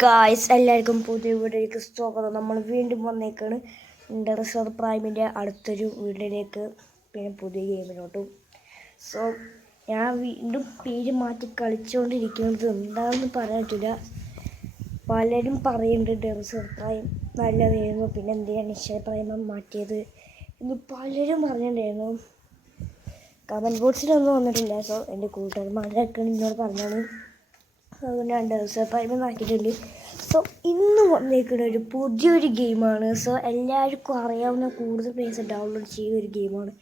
Guys, എല്ലാവർക്കും പുതിയ വീഡിയോയിലേക്ക് സ്വാഗതം. നമ്മൾ വീണ്ടും വന്നേക്കാണ് ഇൻ്റർസർ പ്രൈമിൻ്റെ അടുത്തൊരു വീഡിയോയിലേക്ക്, പിന്നെ പുതിയ ഗെയിമിലോട്ടും. സോ ഞാൻ വീണ്ടും പേര് മാറ്റി കളിച്ചുകൊണ്ടിരിക്കുന്നത് എന്താണെന്ന് പറയാൻ പറ്റില്ല. പലരും പറയുന്നുണ്ട് ഇൻ്റർസർ പ്രൈം നല്ലതായിരുന്നു, പിന്നെ എന്തിനാണ് നിശ്ചയ പ്രൈമം മാറ്റിയത് എന്ന് പലരും പറഞ്ഞിട്ടുണ്ടായിരുന്നു. കമൻറ്റ് ബോക്സിലൊന്നും വന്നിട്ടില്ല. സോ എൻ്റെ കൂട്ടുകാരന്മാരൊക്കെ എന്നോട് പറഞ്ഞാണ്, അതുകൊണ്ട് ഇൻ്റർസർ പ്രൈം ആക്കിയിട്ടുണ്ട്. സോ ഇന്ന് വന്നേക്കുന്ന ഒരു പുതിയൊരു ഗെയിമാണ്. സോ എല്ലാവർക്കും അറിയാവുന്ന, കൂടുതൽ പേഴ്സ് ഡൗൺലോഡ് ചെയ്യുന്ന ഒരു ഗെയിമാണ്.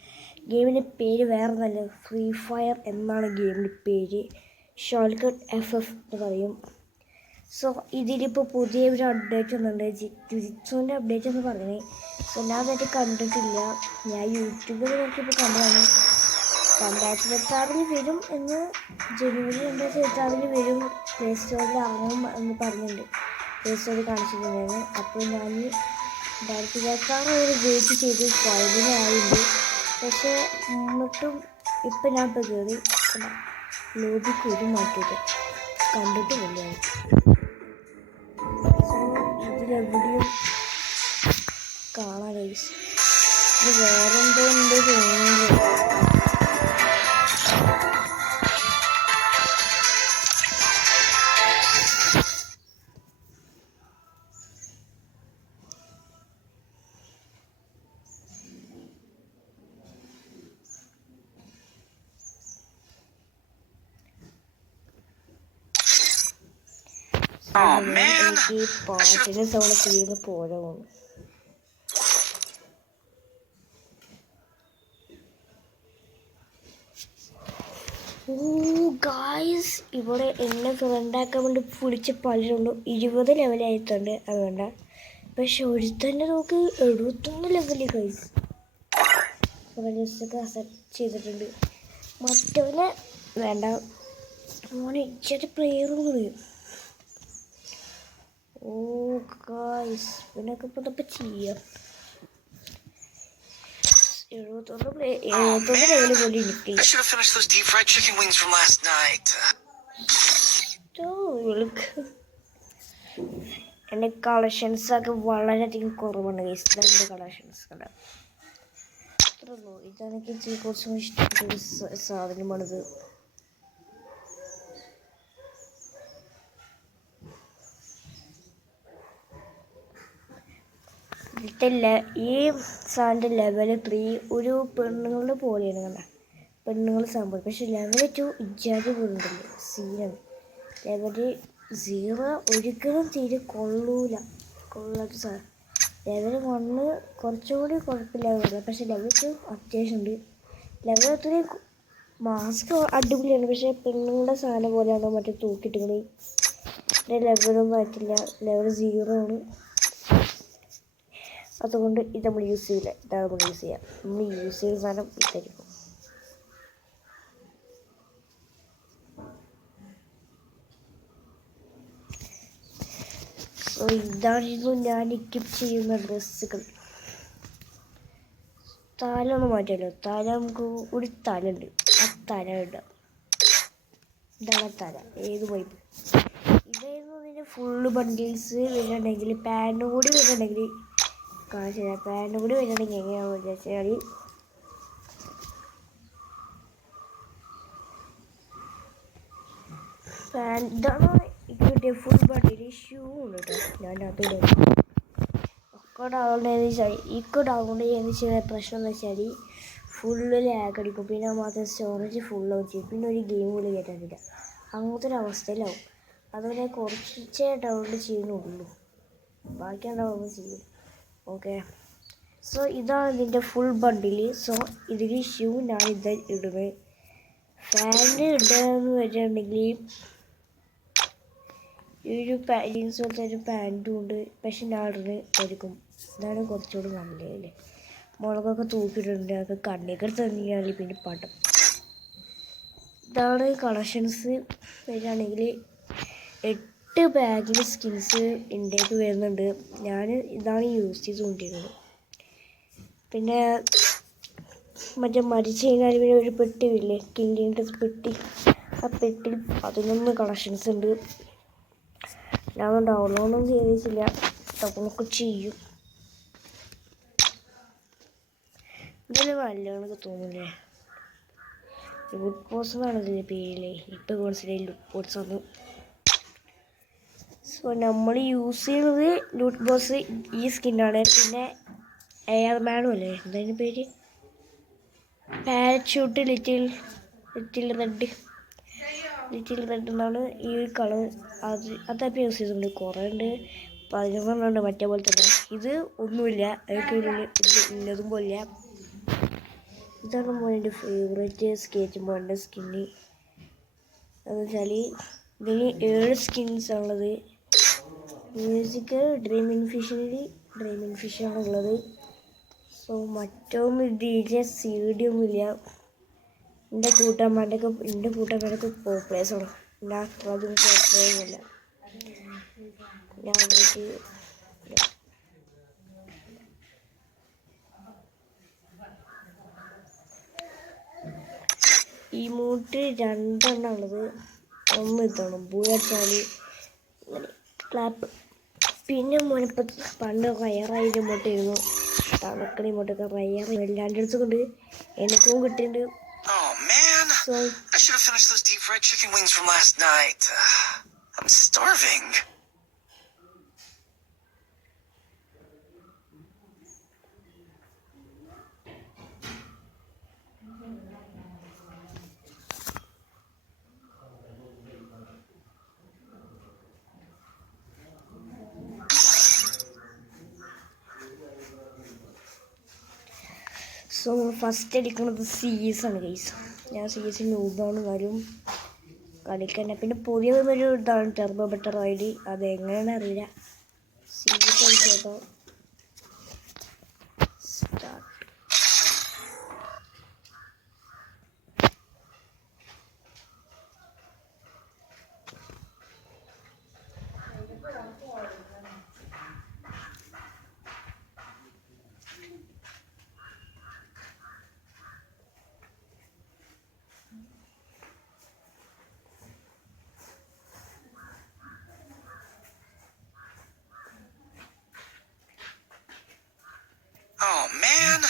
ഗെയിമിൻ്റെ പേര് വേറെ നല്ല ഫ്രീ ഫയർ എന്നാണ് ഗെയിമിൻ്റെ പേര്. ഷോർട്ട്കട്ട് FF എന്ന് പറയും. സോ ഇതിലിപ്പോൾ പുതിയ ഒരു അപ്ഡേറ്റ് വന്നിട്ടുണ്ട്, ജിറ്റ്സുവിൻ്റെ അപ്ഡേറ്റ് എന്ന് പറയുന്നത്. സോ ഞാൻ അതായിട്ട് കണ്ടിട്ടില്ല, ഞാൻ യൂട്യൂബിൽ നോക്കിയപ്പോൾ കണ്ടതാണ്. 2026 വരും എന്ന്, ജനുവരി 2026 വരും, പ്ലേ സ്റ്റോറിൽ ഇറങ്ങും എന്ന് പറഞ്ഞിട്ടുണ്ട്. പ്ലേ സ്റ്റോറിൽ കാണിച്ചിട്ടുണ്ടായിരുന്നു. അപ്പോൾ ഞാൻ 2026 വരെ വെയിറ്റ് ചെയ്ത് 5 ആയിട്ടുണ്ട്. പക്ഷേ എന്നിട്ടും ഇപ്പം ഞാൻ ഇപ്പോൾ കയറി ലോബിക്ക് ഒരു മാറ്റിയിട്ട് കണ്ടിട്ടുമില്ല. സോ ഇതിലെവിടെയും കാണാൻ ഇത് വേറെന്തോ ഉണ്ട് തോന്നുന്നത്. എനിക്ക് പാട്ടിന് സൗണ്ട് ചെയ്യുന്ന പോലെ തോന്നും. ഗായ്സ്, ഇവിടെ എന്നെ ഫ്രണ്ടാക്കാൻ വേണ്ടി വിളിച്ച പലരുണ്ട്. 20 ലെവലായിട്ടുണ്ട്. അതുകൊണ്ട് പക്ഷെ ഒരുത്തന്നെ നോക്ക് 71 ലെവല് ഗൈസ്. ജസ്റ്റൊക്കെ അക്സെപ്റ്റ് ചെയ്തിട്ടുണ്ട്. മറ്റവനെ വേണ്ട, മോനെ ഇച്ചിരി പ്ലെയറും പറയും. ഓ ഗായ്സ്, പിന്നൊക്കെ ഇപ്പോൾ ഇതൊക്കെ ചെയ്യാം. 71 ലെവല് പോലും എനിക്കില്ല. എൻ്റെ കളക്ഷൻസൊക്കെ വളരെയധികം കുറവാണ് ഗൈസ്. എൻ്റെ കളക്ഷൻസ് കണ്ട അത്രേ ഉള്ളൂ. ഇതെനിക്ക് കുറച്ചും ഇഷ്ടപ്പെട്ട സാധനമാണിത്. ഈ സാറിൻ്റെ ലെവൽ 3 ഒരു പെണ്ണുങ്ങളുടെ പോലെയാണ് കണ്ട, പെണ്ണുങ്ങൾ സംഭവം. പക്ഷെ ലെവൽ 2 ഇജാതി പോലുണ്ടല്ലോ, സീനാണ്. ലെവൽ 0 ഒരിക്കലും തീരെ കൊള്ളാത്ത സാധനം. ലെവൽ 1 കുറച്ചുകൂടി കുഴപ്പമില്ലാതെ, പക്ഷെ ലെവൽ 2 അത്യാവശ്യമുണ്ട്. ലെവൽ 3 മാസ്ക് അടിപൊളിയാണ്, പക്ഷേ പെണ്ണുങ്ങളുടെ സാധനം പോലെയാണ് മറ്റേ തൂക്കിയിട്ടുണ്ട്. ലെവലൊന്നും ആയിട്ടില്ല, ലെവൽ 0 ആണ്. അതുകൊണ്ട് ഇത് നമ്മൾ യൂസ് ചെയ്യില്ല. ഇതാണ് നമ്മൾ യൂസ് ചെയ്യുക. നമ്മൾ യൂസ് ചെയ്യുന്ന സാധനം ഇതായിരിക്കും. സോ ഇതായിരുന്നു ഞാൻ എക്വിപ്പ് ചെയ്യുന്ന ഡ്രസ്സുകൾ. തല ഒന്ന് മാറ്റിയല്ലോ. തല നമുക്ക് ഒരു തല ഉണ്ട്, ആ തല ഇടാം. ഇതാണ് തല. ഏത് പൈപ്പ് ഇതായിരുന്നു ഇതിൻ്റെ ഫുള്ള് ബണ്ടിൽസ്. വരുന്നുണ്ടെങ്കിൽ പാൻറ്റും കൂടി വരുന്നുണ്ടെങ്കിൽ കാണിച്ചു തരാം. പാൻറ്റും കൂടി വരുന്നുണ്ടെങ്കിൽ എങ്ങനെയാണെന്ന് വിചാരിച്ചാൽ, ഇതാണ് കിട്ടിയ ഫുൾ ബണ്ടിൽ. ഷൂ ഉണ്ട് കേട്ടോ. ഞാൻ അത് ഒക്കെ ഡൗൺലോഡ് ചെയ്തെന്ന് വെച്ചാൽ ഡൗൺലോഡ് ചെയ്യുന്ന വെച്ചാൽ പ്രശ്നം എന്ന് വെച്ചാൽ ഫുള്ള് ലാഗ് അടിക്കും. പിന്നെ മാത്രം സ്റ്റോറേജ് ഫുള്ളാവും ചെയ്യും. പിന്നെ ഒരു ഗെയിം പോലും കയറ്റാൻ പറ്റില്ല. അങ്ങനത്തെ ഒരു അവസ്ഥയിലാവും. അതുപോലെ കുറച്ചേ ഡൗൺലോഡ് ചെയ്യുന്നുള്ളൂ, ബാക്കി ഡൗൺലോഡ് ചെയ്യും. ഓക്കെ, സോ ഇതാണ് ഇതിൻ്റെ ഫുൾ ബണ്ടിൽ. സോ ഇതിൽ ഷൂ ഞാൻ ഇത് ഇടുന്നത്. ഫാൻറ്റ് ഇടുകയെന്ന് വെച്ചിട്ടുണ്ടെങ്കിൽ ഈ ഒരു ജീൻസ് പോലത്തെ ഒരു പാൻറ്റും ഉണ്ട്, പക്ഷെ ഞാൻ ഇടുന്നത് ആയിരിക്കും. ഇതാണ് കുറച്ചുകൂടി നല്ലതല്ലേ. മുളകൊക്കെ തൂക്കിയിട്ടുണ്ട്, അതൊക്കെ കണ്ണിക്കൽ തന്നെയാണ്. പിന്നെ പടം ഇതാണ് കളക്ഷൻസ്. വരികയാണെങ്കിൽ 8 ബാഗിന് സ്കിൻസ് ഇന്ത്യക്ക് വരുന്നുണ്ട്. ഞാൻ ഇതാണ് യൂസ് ചെയ്തുകൊണ്ടിരുന്നത്. പിന്നെ മറ്റേ മരിച്ചു കഴിഞ്ഞാൽ പിന്നെ ഒരു പെട്ടി ഇല്ലേ, കില്ലിൻ്റെ പെട്ടി, ആ പെട്ടിയിൽ 11 കളക്ഷൻസ് ഉണ്ട്. ഞാനൊന്നും ഡൗൺലോഡൊന്നും ചെയ്തിട്ടില്ല. ഡൗൺലോഡൊക്കെ ചെയ്യും. ഇതെല്ലാം നല്ലതാണെന്നൊക്കെ തോന്നുന്നില്ലേ? ലൂട്ട് ബോക്സ് എന്നാണ് ഇതിൻ്റെ പേരില്ലേ. ഇപ്പോൾ മനസ്സിലായി ലൂട്ട് ബോക്സ് ആണ്. സോ നമ്മൾ യൂസ് ചെയ്യുന്നത് ലൂട്ട് ബോക്സ് ഈ സ്കിന്നാണ്. പിന്നെ എയർമാനും അല്ലേ, എന്തായാലും പേര്, പാരച്യൂട്ട് ലിറ്റിൽ റെഡ് എന്നാണ് ഈ കളർ. അതപ്പോൾ യൂസ് ചെയ്തിട്ടുണ്ട്. കുറേ ഉണ്ട്, 11 ഉണ്ട് മറ്റേ പോലെ തന്നെ. ഇത് ഒന്നുമില്ല, അതൊക്കെ ഇല്ലതും പോലില്ല. ഇതാണ് എൻ്റെ ഫേവറേറ്റ് സ്കേറ്റ് ബോർഡിൻ്റെ സ്കിന്ന്. എന്ന് വെച്ചാൽ ഇതിന് 7 സ്കിൻസാണുള്ളത്. മ്യൂസിക് ഡ്രീമിങ് ഫിഷാണുള്ളത്. സോ മറ്റൊന്നും DJ CD ഒന്നുമില്ല. എൻ്റെ കൂട്ടന്മാരൊക്കെ പോപ്പുലേഴ്സാണ്. ഞാൻ അതും പോപ്പുലേഴ്സല്ല. ഞാൻ പോയിട്ട് ഇമോട്ട് 2 ഉള്ളത്. ഒന്ന് ഇതാണ് ബൂയടിച്ചാൽ ക്ലാപ്പ്. പിന്നെ മോനിപ്പോൾ പണ്ട് റയറായിട്ട് ഇമോട്ടായിരുന്നു. തണുക്കണ ഇമോട്ടൊക്കെ റയർ എല്ലാൻ്റെ അടുത്തും കൊണ്ട് എനിക്കും കിട്ടിയിട്ടുണ്ട്. Oh man, I should have finished those deep fried chicken wings from last night. I'm starving. So first അടിക്കുന്നത് CS ആണ് ഗൈസ്. ഞാൻ CS നൂബാണ്, എന്നാലും കളിക്കാൻ. പിന്നെ പുതിയതൊരു ഇതാണ് ടെർബോ ബെറ്റർ ID. അതെങ്ങനെയാണ് അറിയില്ല. CS കളിച്ചേക്കാം. Start. Oh man.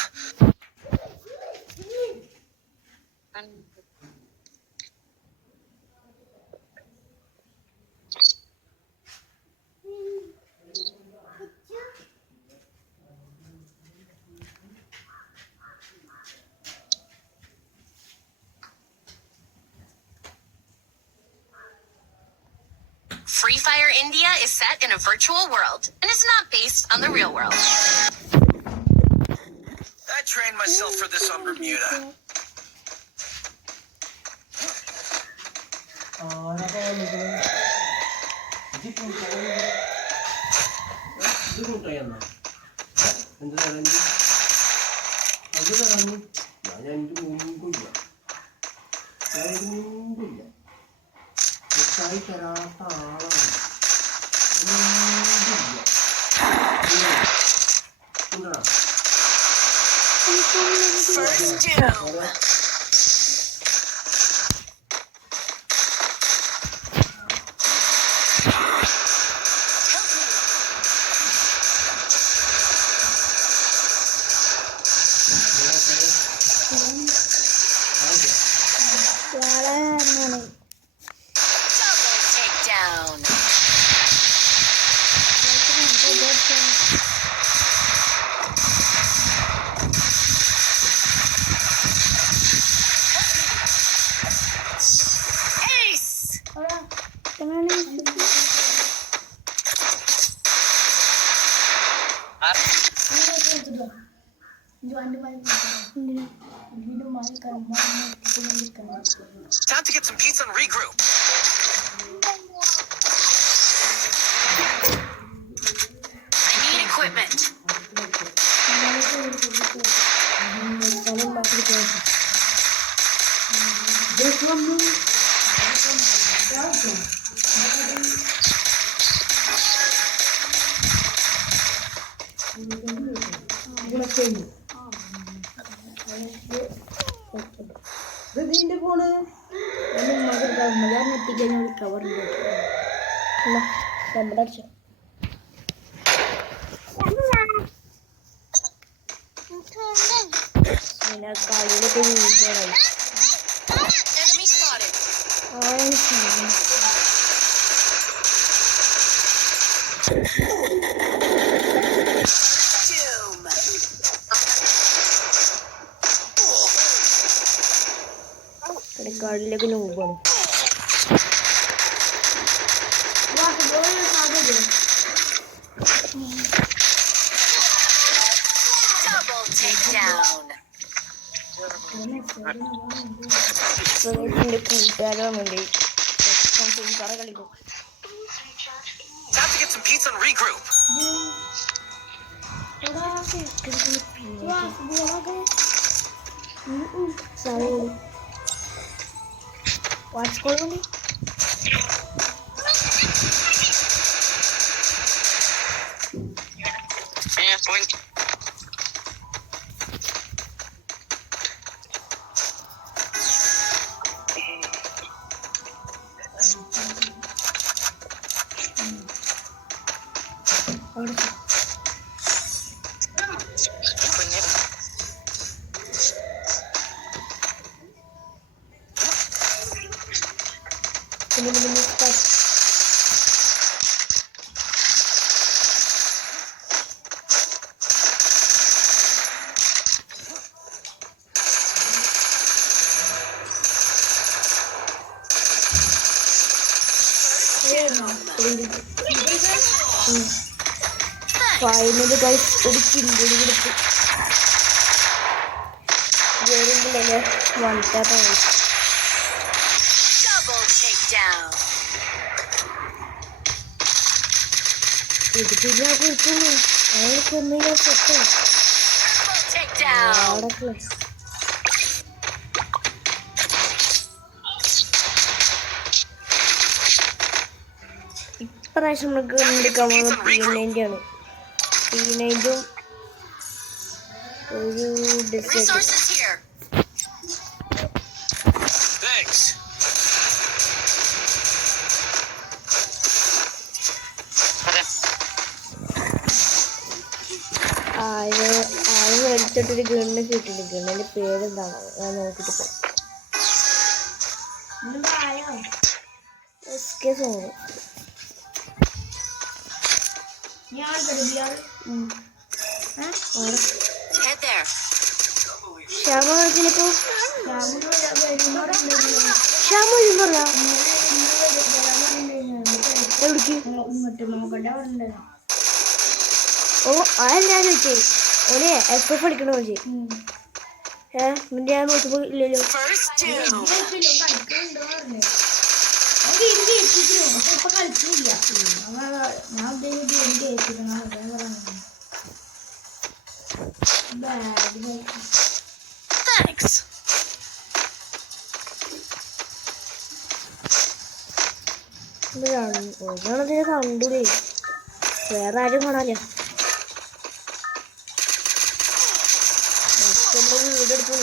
Free Fire India is set in a virtual world and is not based on the real world. I trained myself for this on Bermuda. First doom. Double takedown. Ace. Time to get some pizza and regroup. I need equipment. ഇതിന്റെ phone ഞാൻ എത്തിക്കഴിഞ്ഞാൽ കവറുണ്ട്. നമ്മുടെ അടിച്ചോ. പിന്നെ കളിയിലൊക്കെ വീഴ്ചയാണ്. Enemy spotted. Doom. കളിയിലൊക്കെ നൂബാണ്. Double takedown. എന്റെ കൂട്ടുകാരാണ് വേണ്ടി കളിക്കും. Time to get some pizza and regroup. വാട്സ്കോളുണ്ട്. ഫൈനല് ഗൈസ് ഒരു കിൻഡോട് കൊടുത്ത് വേറെങ്കിലല്ലേ വന്നിട്ടാണ്. Double takedown. ഇതിട്ട് ഞാൻ കൊടുക്കുന്നു. അയാൾക്ക് എന്തെങ്കിലും സെറ്റ് Triple takedown. അടക്കള. ഇപ്രാവശ്യം നമുക്ക് എടുക്കാൻ പോകുന്ന P90 ആണ്. P90 ഒരു ഡെസേർട്ട്. Resources here. Thanks. ആദ്യം എടുത്തിട്ടൊരു ഗണ്ണ് കിട്ടിയിട്ടുണ്ട്. ഗണ്ണിന്റെ പേരെന്താണോ ഞാൻ നോക്കിട്ട് പോകാം. തോന്നുന്നു. Head there. ശ്യാമ കളിച്ചില്ലപ്പോ ശ്യാമ വരുമ്പോഴാ എവിടേക്ക്? ഓ അതല്ല ഞാൻ ചോദിച്ചേ. ഓനെ FF കളിക്കണോ ചോദിച്ചേ. നിന്റെ ഞാൻ നോക്കിയപ്പോ ഇല്ലല്ലോ. First doom. Thanks. ഒരാളതിനെ കണ്ടൂലേ, വേറെ ആരും കാണാനില്ല. വീടെടുത്തു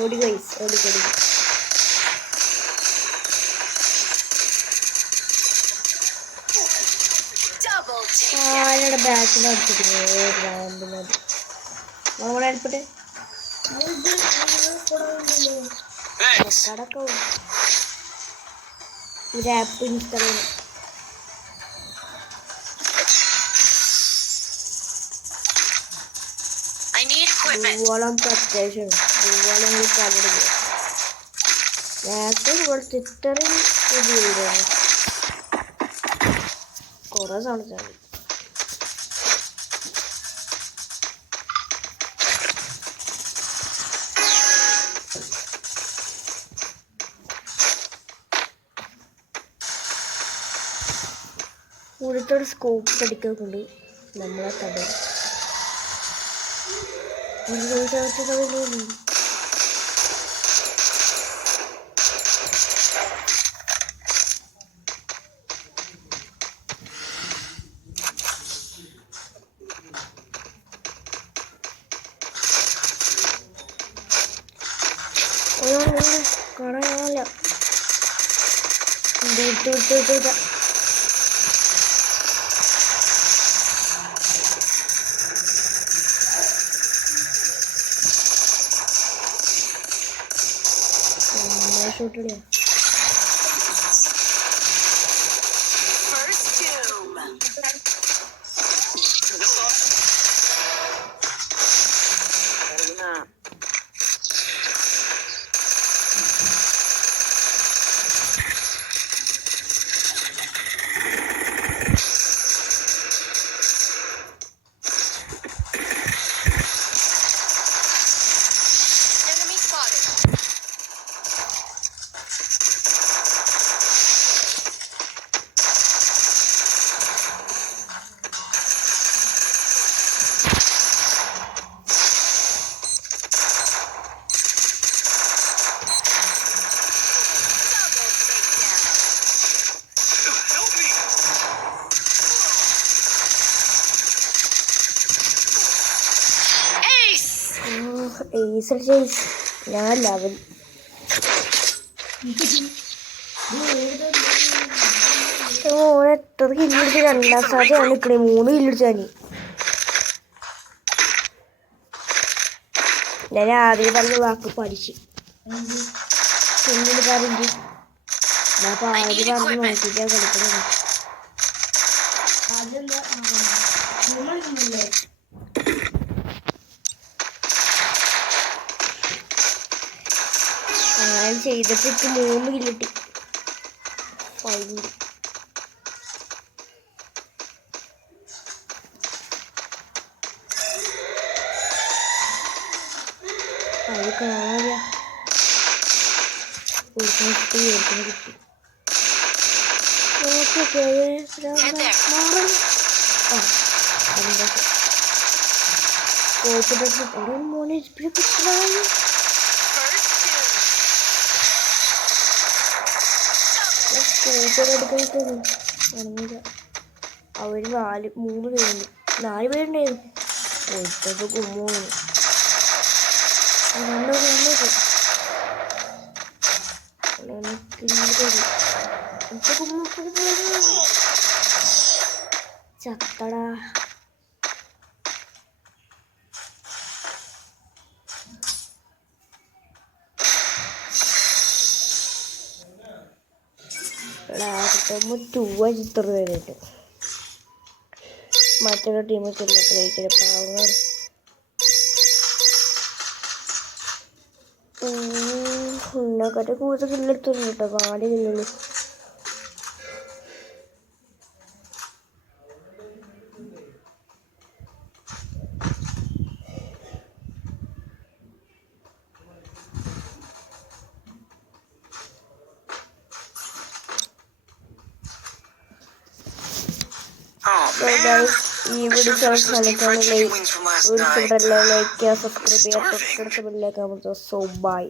ഓടി ഗൈസ് ഓടിക്കൊടി. Double takedown. ആരുടെ ബാക്കിൽ അടിച്ചിട്ട് നമ്മളെ എടുത്തിട്ട് കടക്ക ഒരു ആപ്പ് ഇൻസ്റ്റാൾ ചെയ്യണം. I need equipment. ഭൂവോളം അത്യാവശ്യമാണ്. ഭൂവോളം പലയിടുക നേരത്തെ ഇവിടുത്തെ ഇത്രയും ഉപയോഗിക്കുന്നു. കുറെ സാധിച്ചാൽ ഇവിടുത്തെ ഒരു സ്കോപ്പ് അടിക്കുന്നുണ്ട് നമ്മളെ കട. കാണാനില്ല. ഇട്ട് ഷൂട്ടിടിയാ. First doom. Enemy spotted. Double takedown. Help me! Ace. Ace ഞാൻ ലെവൽ. എത്ര കില്ലിടിച്ച് 2ാം സ്ഥാനത്താണ് നിൽക്കണേ. 3 കില്ലിടിച്ചാൽ ഞാൻ ആദ്യം പറഞ്ഞ വാക്ക് പഠിച്ചു. പിന്നീട് പറഞ്ഞു ഞാൻ ആദ്യം പറഞ്ഞ് നോക്കിയിട്ടാ കളിക്കുന്നത്. അങ്ങനെ ചെയ്തിട്ട് എനിക്ക് 3 കില്ലിട്ടി. ഫൈനൽ അത് കാണാതെ കിട്ടി. Head there. മോനെ First doom. അവര് 3 പേരുണ്ട്. 4 പേരുണ്ടായിരുന്നു. ഒറ്റക്ക് കുമ്മ ചത്തടാ. ചിത്ര പേരുണ്ട്. മറ്റൊരു ടീം കളിക്കല് പാവങ്ങൾ. ഉന്നക്കട്ടെ കൂടുതൽ കില്ലെടുത്തുള്ളൂ കേട്ടോ. 4 കില്ലുള്ളൂ. Oh So man, guys, ഈ I video should have finished those deep fried chicken like wings from last night. Like ചെയ്യുക, സബ്സ്ക്രൈബ് ചെയ്യുക, Starving. തൊട്ടടുത്ത ബെല്ലൈക്കൻ അമർത്തുക. So by.